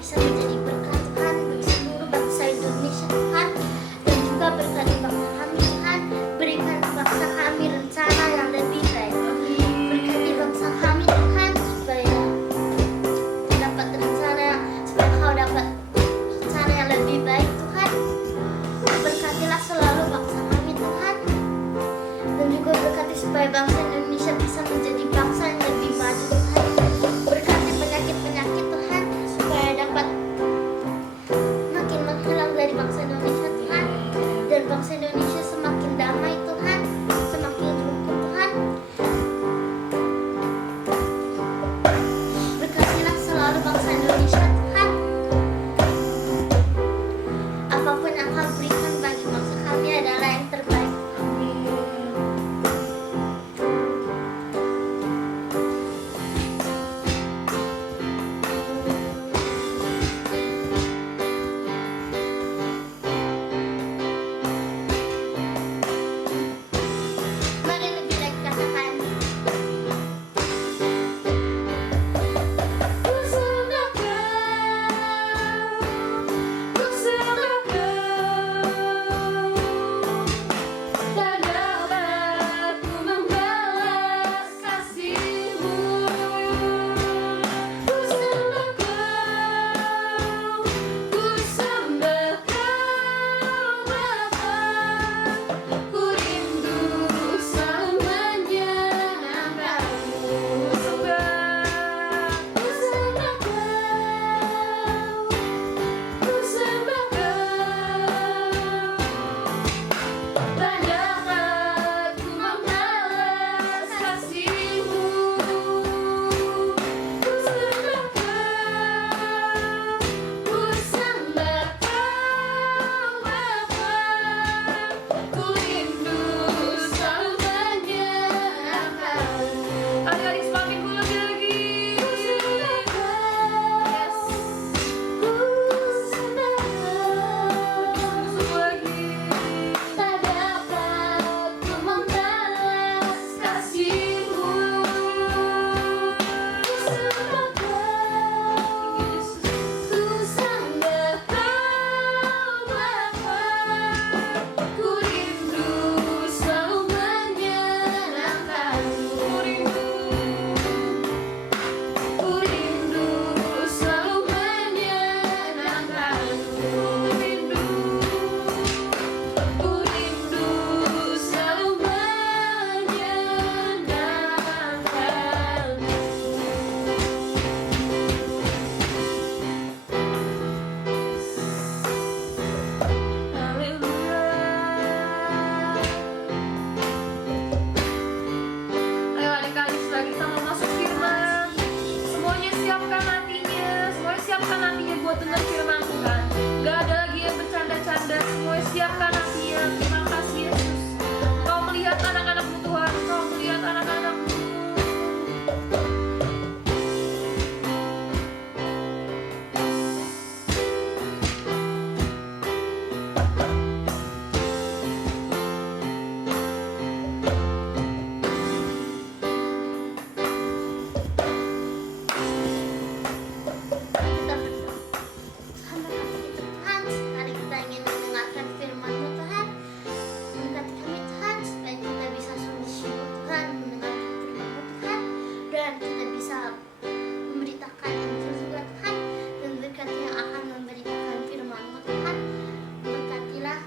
bisa menjadi berkat Tuhan bagi seluruh bangsa Indonesia Tuhan, dan juga berkati bangsa kami Tuhan, berikan bangsa kami rencana yang lebih baik. Berkati bangsa kami Tuhan supaya dapat rencana, supaya kau dapat rencana yang lebih baik Tuhan. Berkatilah selalu bangsa kami Tuhan, dan juga berkati supaya bangsa Indonesia bisa menjadi bangsa yang lebih maju Tuhan. Berkati penyakit-penyakit Tuhan supaya dapat makin menghilang dari bangsa Indonesia Tuhan, dan bangsa Indonesia semakin damai Tuhan, semakin rukun Tuhan. Berkatilah selalu bangsa Indonesia Tuhan. Apapun yang kau berikan bagi bangsa kami adalah yang terbaik. Mari lebih baik katakan, Ku sembah Kau, ku sembah Kau, tak dapat ku membalas kasih-Mu. Ku sembah Kau, ku sembah Kau Bapa, ku rindu selalu menyenangkan-Mu. Ku sembah Kau, ku sembah Kau, tak dapat ku membalas kasih-Mu. Ku sembah Kau, ku sembah Kau Bapa, ku rindu selalu menyenangkan-Mu. Adik-adik semakin ku lebih lagi. Ku sembah Kau, ku sembah Kau lagi. Tak dapat ku membalas kasih-Mu. Ku sembah Kau, ku sembah Kau Bapa, ku rindu selalu menyenangkan-Mu. Ku rindu selalu menyenangkan-Mu. Ku rindu selalu menyenangkan-Mu. Haleluya. Ayo adik-adik, setelah kita mau masuk firman, semuanya siapkan hatinya buat dengar firman Tuhan. Gak ada lagi yang bercanda-canda, semuanya siapkan hatinya. Terima kasih Yesus. Kau melihat anak-anak-Mu Tuhan, Kau melihat anak-anak-Mu. kita berdoa. Tuhan berkati kita Tuhan, hari kita ingin mendengarkan firman-Mu Tuhan. Berkati kami Tuhan, supaya kita bisa sungguh-sungguh Tuhan mendengarkan firman-Mu Tuhan, dan kita bisa memberitakan Injil juga Tuhan, dan berkati yang akan memberitakan firman-Mu Tuhan. Berkatilah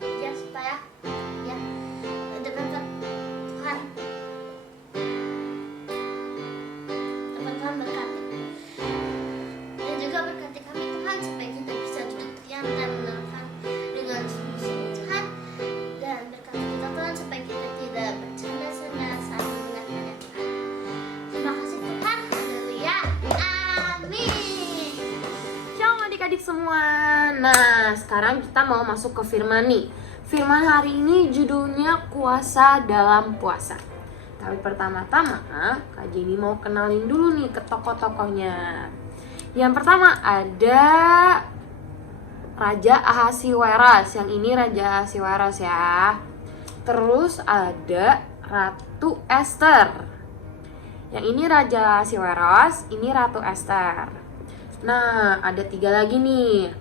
ya, supaya ya dengan Tuhan dapat Tuhan berkati, dan juga berkati kami Tuhan, supaya kita bisa duduk diam dan mendengarkan dengan sungguh-sungguh Tuhan, dan berkati kita Tuhan, supaya kita tidak bercanda-canda saat mendengarkannya Tuhan. Terima kasih Tuhan, haleluya, amin. Shalom adik-adik semua. Nah, sekarang kita mau masuk ke firman nih. Firman hari ini judulnya kuasa dalam puasa. Tapi pertama-tama, Kak Jenny mau kenalin dulu nih ke tokoh-tokohnya. Yang pertama ada Raja Ahasiweras. Yang ini Raja Ahasiweras ya. Terus ada Ratu Esther. Yang ini Raja Ahasiweras, ini Ratu Esther. Nah, ada 3 lagi nih.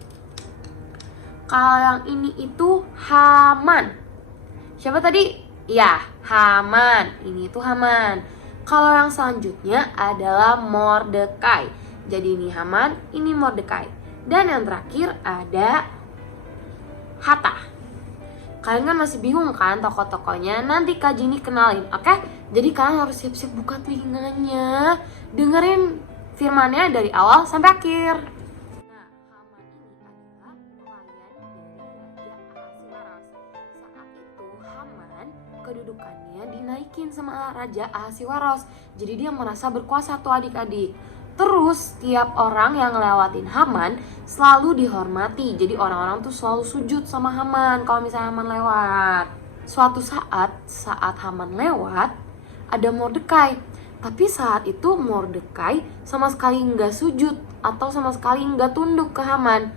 Kalau yang ini itu Haman. Siapa tadi? Ya, Haman. Ini itu Haman. Kalau yang selanjutnya adalah Mordekai. Jadi ini Haman, ini Mordekai. Dan yang terakhir ada Hatta. Kalian kan masih bingung kan tokoh-tokohnya? Nanti Kak Jini kenalin, oke? Jadi kalian harus siap-siap buka telinganya, dengerin firmannya dari awal sampai akhir. Nah, Haman ini adalah pelayan dari Raja Ahasiweros. Saat itu Haman kedudukannya dinaikin sama Raja Ahasiweros. Jadi dia merasa berkuasa tuh adik-adik. Terus tiap orang yang ngelewatin Haman selalu dihormati. Jadi orang-orang tuh selalu sujud sama Haman kalau misalnya Haman lewat. Suatu saat Haman lewat, ada Mordekai. Tapi saat itu Mordekai sama sekali nggak sujud atau sama sekali nggak tunduk ke Haman.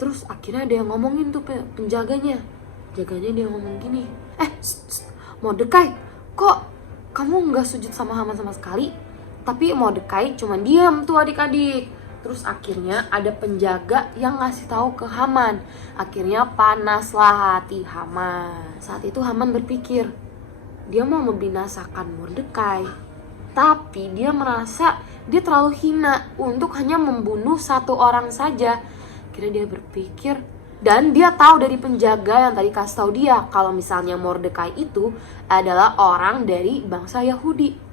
Terus akhirnya ada yang ngomongin tuh penjaganya. Jaganya dia ngomong gini, Mordekai, kok kamu nggak sujud sama Haman sama sekali? Tapi Mordekai cuma diam tuh adik-adik. Terus akhirnya ada penjaga yang ngasih tahu ke Haman. Akhirnya panaslah hati Haman. Saat itu Haman berpikir, dia mau membinasakan Mordekai. Tapi dia merasa dia terlalu hina untuk hanya membunuh 1 orang saja. Akhirnya dia berpikir, dan dia tahu dari penjaga yang tadi kasih tahu dia kalau misalnya Mordekai itu adalah orang dari bangsa Yahudi.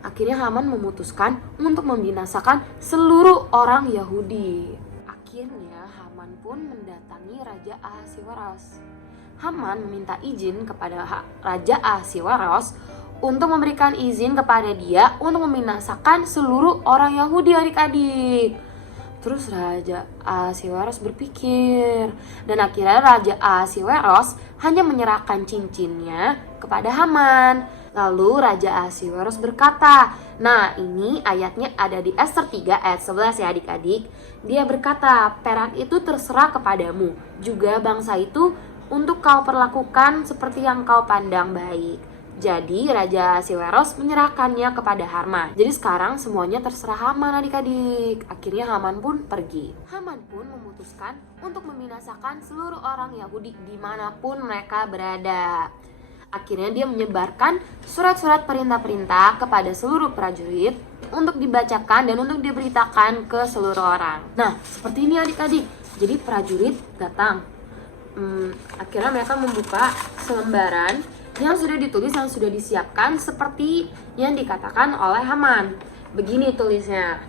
Akhirnya Haman memutuskan untuk membinasakan seluruh orang Yahudi. Akhirnya Haman pun mendatangi Raja Ahasiweros. Haman meminta izin kepada Raja Ahasiweros untuk memberikan izin kepada dia untuk membinasakan seluruh orang Yahudi adik-adik. Terus Raja Ahasiweros berpikir, dan akhirnya Raja Ahasiweros hanya menyerahkan cincinnya kepada Haman. Lalu Raja Ahasiweros berkata, nah ini ayatnya ada di Ester 3 ayat 11 ya adik-adik. Dia berkata, perak itu terserah kepadamu, juga bangsa itu untuk kau perlakukan seperti yang kau pandang baik. Jadi Raja Ahasiweros menyerahkannya kepada Haman. Jadi sekarang semuanya terserah Haman adik-adik. Akhirnya Haman pun pergi. Haman pun memutuskan untuk membinasakan seluruh orang Yahudi dimanapun mereka berada. Akhirnya dia menyebarkan surat-surat perintah-perintah kepada seluruh prajurit untuk dibacakan dan untuk diberitakan ke seluruh orang. Nah, seperti ini adik-adik. Jadi prajurit datang. Akhirnya mereka membuka selembaran yang sudah ditulis, yang sudah disiapkan seperti yang dikatakan oleh Haman. Begini tulisnya.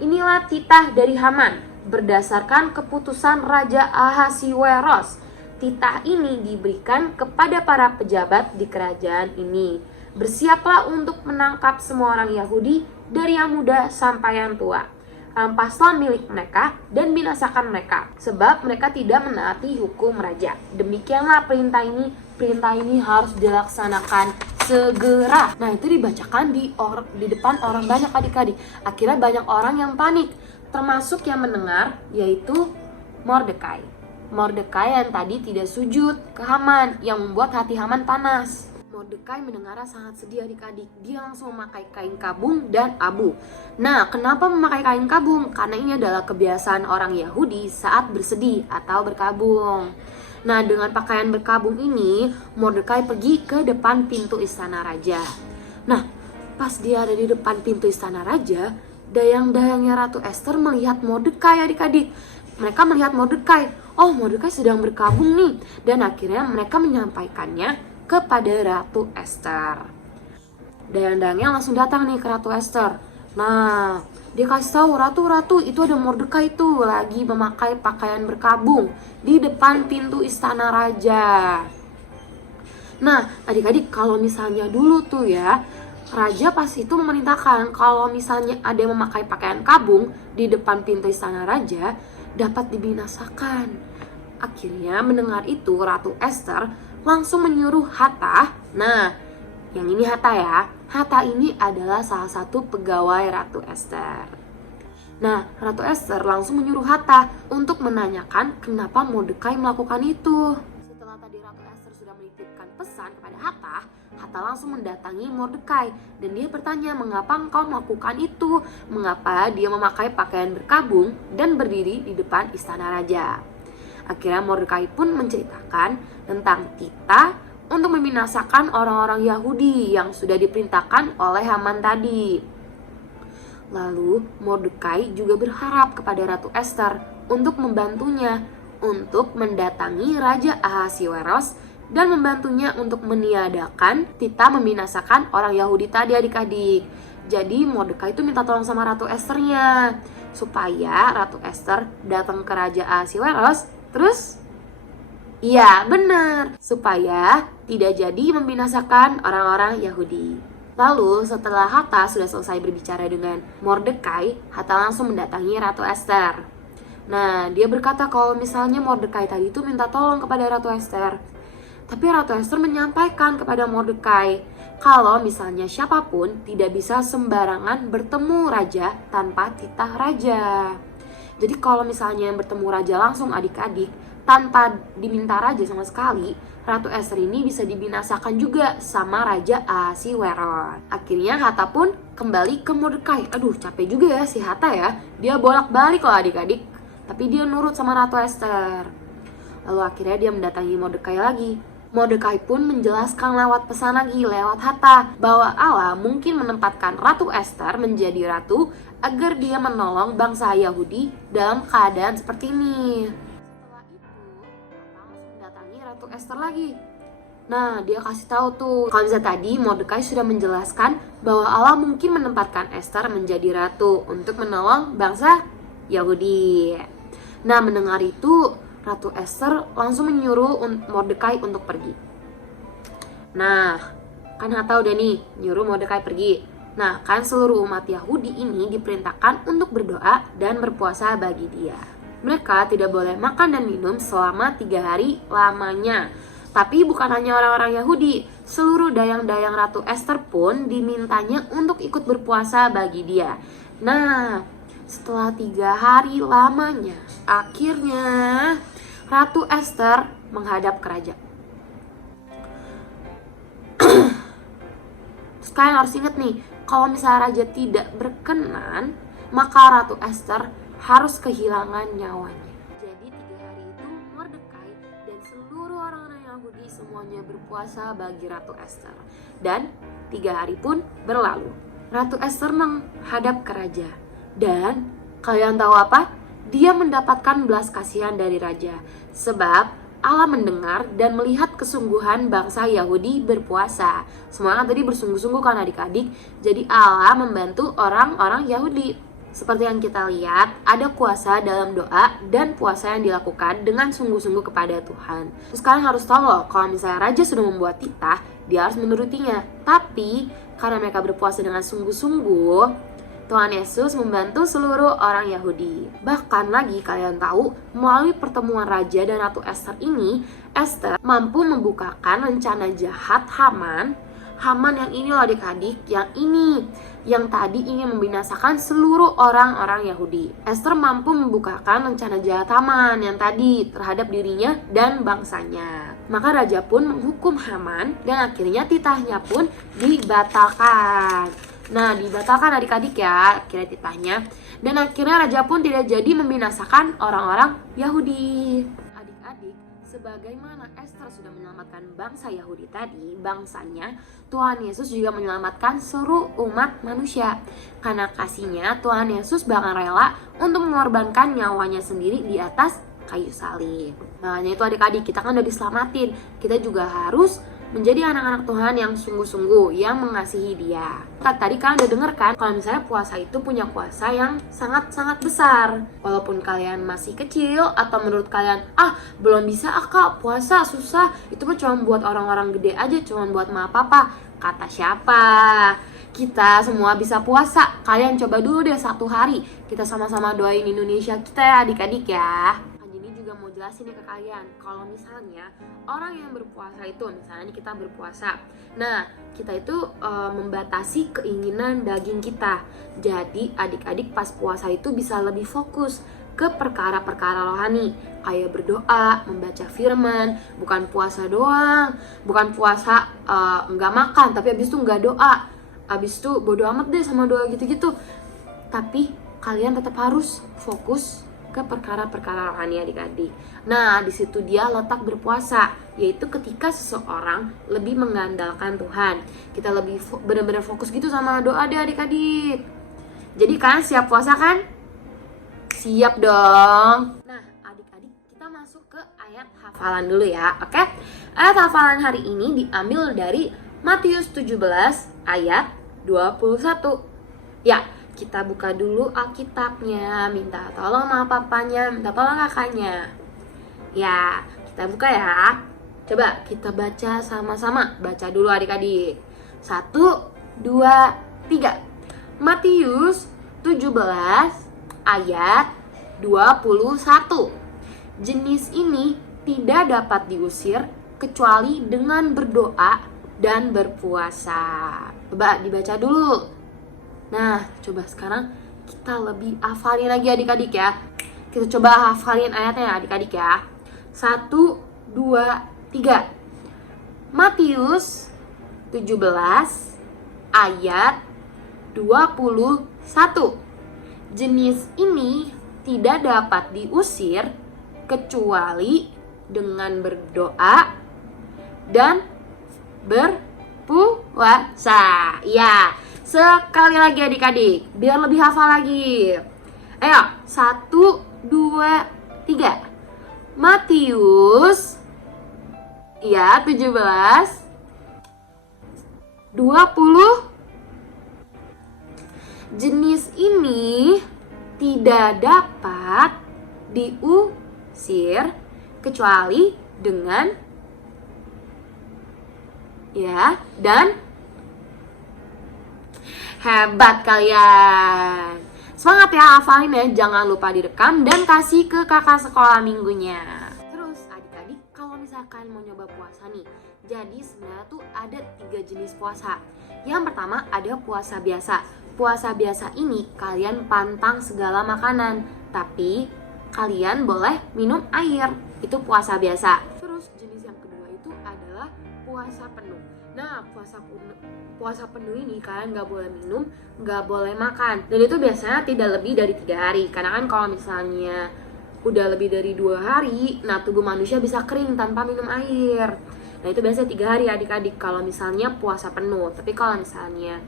Inilah titah dari Haman berdasarkan keputusan Raja Ahasiweros. Titah ini diberikan kepada para pejabat di kerajaan ini. Bersiaplah untuk menangkap semua orang Yahudi dari yang muda sampai yang tua. Rampaslah milik mereka dan binasakan mereka, sebab mereka tidak menaati hukum raja. Demikianlah perintah ini. Perintah ini harus dilaksanakan segera. Nah, itu dibacakan di depan orang banyak adik-adik. Akhirnya banyak orang yang panik, termasuk yang mendengar, yaitu Mordekai. Mordekai yang tadi tidak sujud ke Haman, yang membuat hati Haman panas. Mordekai mendengarnya sangat sedih adik-adik. Dia langsung memakai kain kabung dan abu. Nah, kenapa memakai kain kabung? Karena ini adalah kebiasaan orang Yahudi saat bersedih atau berkabung. Nah, dengan pakaian berkabung ini, Mordekai pergi ke depan pintu istana raja. Nah, pas dia ada di depan pintu istana raja, dayang-dayangnya Ratu Ester melihat Mordekai adik-adik. Mereka melihat Mordekai. Oh, Mordekai sedang berkabung nih. Dan akhirnya mereka menyampaikannya kepada Ratu Ester. Dayang-dayangnya langsung datang nih ke Ratu Ester. Nah, dia kasih tahu, Ratu, itu ada Mordekai tuh lagi memakai pakaian berkabung di depan pintu istana raja. Nah, adik-adik, kalau misalnya dulu tuh ya, raja pas itu memerintahkan kalau misalnya ada yang memakai pakaian kabung di depan pintu istana raja, dapat dibinasakan. Akhirnya mendengar itu, Ratu Ester langsung menyuruh Hatta. Nah, yang ini Hatta ya. Hatta ini adalah salah satu pegawai Ratu Ester. Nah, Ratu Ester langsung menyuruh Hatta untuk menanyakan kenapa Mordekai melakukan itu. Setelah tadi Ratu Ester sudah menitipkan pesan kepada Hatta, Hatta langsung mendatangi Mordekai dan dia bertanya mengapa engkau melakukan itu, mengapa dia memakai pakaian berkabung dan berdiri di depan istana raja. Akhirnya Mordekai pun menceritakan tentang titah untuk membinasakan orang-orang Yahudi yang sudah diperintahkan oleh Haman tadi. Lalu Mordekai juga berharap kepada Ratu Ester untuk membantunya untuk mendatangi Raja Ahasiweros dan membantunya untuk meniadakan titah membinasakan orang Yahudi tadi adik-adik. Jadi Mordekai itu minta tolong sama Ratu Esternya supaya Ratu Ester datang ke Raja Ahasiweros. Terus iya benar, supaya tidak jadi membinasakan orang-orang Yahudi. Lalu setelah Hatta sudah selesai berbicara dengan Mordekai, Hatta langsung mendatangi Ratu Ester. Nah, dia berkata kalau misalnya Mordekai tadi itu minta tolong kepada Ratu Ester. Tapi Ratu Ester menyampaikan kepada Mordekai kalau misalnya siapapun tidak bisa sembarangan bertemu raja tanpa titah raja. Jadi kalau misalnya yang bertemu raja langsung adik-adik tanpa diminta raja sama sekali, Ratu Ester ini bisa dibinasakan juga sama Raja Ahasiweros. Akhirnya Hatta pun kembali ke Mordekai. Aduh, capek juga ya si Hatta ya. Dia bolak-balik loh adik-adik. Tapi dia nurut sama Ratu Ester. Lalu akhirnya dia mendatangi Mordekai lagi. Mordekai pun menjelaskan lewat pesan lagi lewat Hatta bahwa Allah mungkin menempatkan Ratu Ester menjadi ratu agar dia menolong bangsa Yahudi dalam keadaan seperti ini. Setelah itu, Hatta langsung mendatangi Ratu Ester lagi. Nah, dia kasih tahu tuh kalau misalnya tadi Mordekai sudah menjelaskan bahwa Allah mungkin menempatkan Ester menjadi ratu untuk menolong bangsa Yahudi. Nah, mendengar itu, Ratu Ester langsung menyuruh Mordekai untuk pergi. Nah, kan Hatta udah nih nyuruh Mordekai pergi. Nah, kan seluruh umat Yahudi ini diperintahkan untuk berdoa dan berpuasa bagi dia. Mereka tidak boleh makan dan minum selama 3 hari lamanya. Tapi bukan hanya orang-orang Yahudi, seluruh dayang-dayang Ratu Ester pun dimintanya untuk ikut berpuasa bagi dia. Nah, setelah 3 hari lamanya, akhirnya Ratu Ester menghadap ke raja. Terus kalian harus ingat nih, kalau misalnya raja tidak berkenan, maka Ratu Ester harus kehilangan nyawanya. Jadi 3 hari itu Mordekai dan seluruh orang-orang Yahudi semuanya berpuasa bagi Ratu Ester. Dan 3 hari pun berlalu. Ratu Ester menghadap ke raja. Dan kalian tahu apa? Dia mendapatkan belas kasihan dari raja. Sebab Allah mendengar dan melihat kesungguhan bangsa Yahudi berpuasa. Semua kan tadi bersungguh-sungguh kan adik-adik. Jadi Allah membantu orang-orang Yahudi. Seperti yang kita lihat, ada kuasa dalam doa dan puasa yang dilakukan dengan sungguh-sungguh kepada Tuhan. Terus kalian harus tahu loh, kalau misalnya raja sudah membuat titah, dia harus menurutinya. Tapi karena mereka berpuasa dengan sungguh-sungguh, Tuhan Yesus membantu seluruh orang Yahudi. Bahkan lagi kalian tahu, melalui pertemuan Raja dan Ratu Ester ini, Ester mampu membukakan rencana jahat Haman. Haman yang ini loh adik-adik, yang tadi ingin membinasakan seluruh orang-orang Yahudi. Ester mampu membukakan rencana jahat Haman yang tadi terhadap dirinya dan bangsanya. Maka raja pun menghukum Haman dan akhirnya titahnya pun dibatalkan. Nah, dibatalkan adik-adik ya, akhirnya titahnya. Dan akhirnya raja pun tidak jadi membinasakan orang-orang Yahudi. Adik-adik, sebagaimana Ester sudah menyelamatkan bangsa Yahudi tadi, bangsanya, Tuhan Yesus juga menyelamatkan seluruh umat manusia. Karena kasihnya, Tuhan Yesus bahkan rela untuk mengorbankan nyawanya sendiri di atas kayu salib. Makanya itu adik-adik, kita kan udah diselamatin. Kita juga harus menjadi anak-anak Tuhan yang sungguh-sungguh, yang mengasihi Dia. Tadi kalian udah denger kan, kalau misalnya puasa itu punya kuasa yang sangat-sangat besar. Walaupun kalian masih kecil, atau menurut kalian, belum bisa kak, puasa susah, itu kan cuma buat orang-orang gede aja, cuma buat ma papa. Kata siapa? Kita semua bisa puasa. Kalian coba dulu deh 1 hari, kita sama-sama doain Indonesia kita ya adik-adik ya. Mau jelasin nih ke kalian, kalau misalnya orang yang berpuasa itu, misalnya kita berpuasa, nah kita itu membatasi keinginan daging kita. Jadi adik-adik pas puasa itu bisa lebih fokus ke perkara-perkara rohani, kayak berdoa, membaca firman, bukan puasa doang, bukan puasa nggak makan tapi habis itu nggak doa, habis itu bodo amat deh sama doa gitu-gitu. Tapi kalian tetap harus fokus ke perkara-perkara rohani adik-adik. Nah, di situ dia letak berpuasa, yaitu ketika seseorang lebih mengandalkan Tuhan. Kita lebih benar-benar fokus gitu sama doa deh adik-adik. Jadi kan siap puasa kan? Siap dong. Nah, adik-adik kita masuk ke ayat hafalan dulu ya, oke? Ayat hafalan hari ini diambil dari Matius 17 ayat 21. Ya, kita buka dulu Alkitabnya, minta tolong sama papanya, minta tolong kakaknya. Ya, kita buka ya. Coba kita baca sama-sama. Baca dulu adik-adik. 1, 2, 3. Matius 17 ayat 21. Jenis ini tidak dapat diusir kecuali dengan berdoa dan berpuasa. Coba dibaca dulu. Nah, coba sekarang kita lebih hafalin lagi adik-adik ya. Kita coba hafalin ayatnya adik-adik ya. 1, 2, 3. Matius 17 ayat 21. Jenis ini tidak dapat diusir kecuali dengan berdoa dan berpuasa. Ya, sekali lagi adik-adik, biar lebih hafal lagi. Ayo, 1, 2, 3. Matius ya 17 20. Jenis ini tidak dapat diusir kecuali dengan ya dan hebat kalian. Semangat ya hafalin ya, jangan lupa direkam dan kasih ke kakak sekolah minggunya. Terus adik-adik kalau misalkan mau nyoba puasa nih, jadi sebenarnya tuh ada 3 jenis puasa. Yang pertama ada puasa biasa. Puasa biasa ini kalian pantang segala makanan, tapi kalian boleh minum air. Itu puasa biasa. Terus jenis yang kedua itu adalah puasa penuh. Nah, puasa penuh ini kalian nggak boleh minum, nggak boleh makan. Dan itu biasanya tidak lebih dari 3 hari. Karena kan kalau misalnya udah lebih dari 2 hari, nah tubuh manusia bisa kering tanpa minum air. Nah itu biasanya 3 hari adik-adik kalau misalnya puasa penuh. Tapi kalau misalnya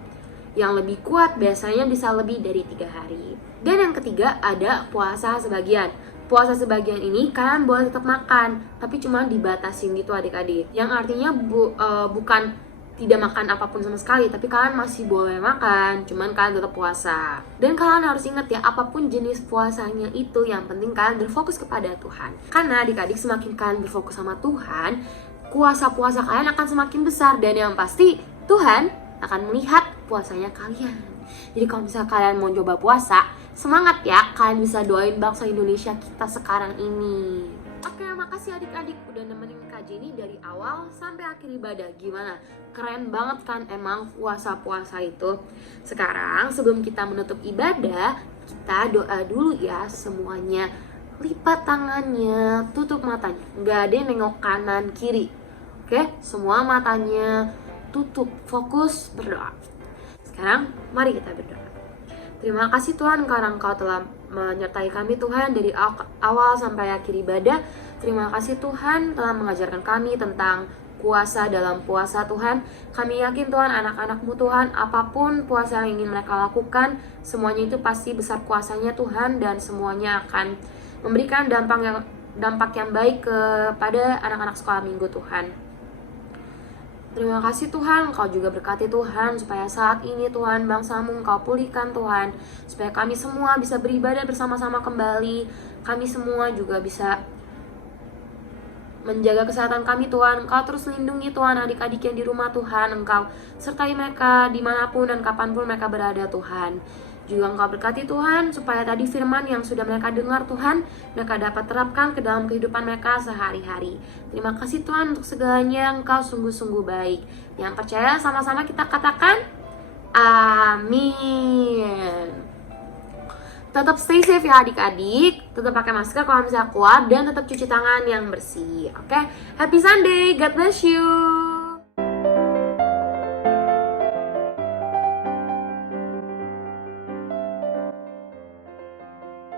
yang lebih kuat biasanya bisa lebih dari 3 hari. Dan yang ketiga ada puasa sebagian. Puasa sebagian ini kalian boleh tetap makan, tapi cuma dibatasin gitu adik-adik. Yang artinya bukan tidak makan apapun sama sekali, tapi kalian masih boleh makan, cuman kalian tetap puasa. Dan kalian harus ingat ya, apapun jenis puasanya itu, yang penting kalian berfokus kepada Tuhan. Karena adik-adik semakin kalian berfokus sama Tuhan, kuasa puasa kalian akan semakin besar. Dan yang pasti Tuhan akan melihat puasanya kalian. Jadi kalau misalnya kalian mau coba puasa, semangat ya, kalian bisa doain bangsa Indonesia kita sekarang ini. Oke, makasih adik-adik udah nemenin Kak Jenny dari awal sampai akhir ibadah. Gimana? Keren banget kan emang puasa-puasa itu. Sekarang sebelum kita menutup ibadah, kita doa dulu ya semuanya. Lipat tangannya, tutup matanya. Nggak ada yang nengok kanan kiri. Oke, semua matanya tutup, fokus berdoa. Sekarang mari kita berdoa. Terima kasih Tuhan karena Engkau telah menyertai kami Tuhan dari awal sampai akhir ibadah. Terima kasih Tuhan telah mengajarkan kami tentang kuasa dalam puasa Tuhan. Kami yakin Tuhan anak-anak-Mu Tuhan, apapun puasa yang ingin mereka lakukan, semuanya itu pasti besar kuasanya Tuhan, dan semuanya akan memberikan dampak yang baik kepada anak-anak sekolah minggu Tuhan. Terima kasih Tuhan, Engkau juga berkati Tuhan, supaya saat ini Tuhan bangsa-Mu Engkau pulihkan Tuhan, supaya kami semua bisa beribadah bersama-sama kembali. Kami semua juga bisa menjaga kesehatan kami Tuhan. Engkau terus lindungi Tuhan adik-adik yang di rumah Tuhan. Engkau sertai mereka dimanapun dan kapanpun mereka berada Tuhan. Juga Engkau berkati Tuhan supaya tadi firman yang sudah mereka dengar Tuhan, mereka dapat terapkan ke dalam kehidupan mereka sehari-hari. Terima kasih Tuhan untuk segalanya, Engkau sungguh-sungguh baik. Yang percaya sama-sama kita katakan amin. tetap stay safe ya adik-adik, tetap pakai masker kalau misalnya keluar dan tetap cuci tangan yang bersih. Oke, happy Sunday, God bless you.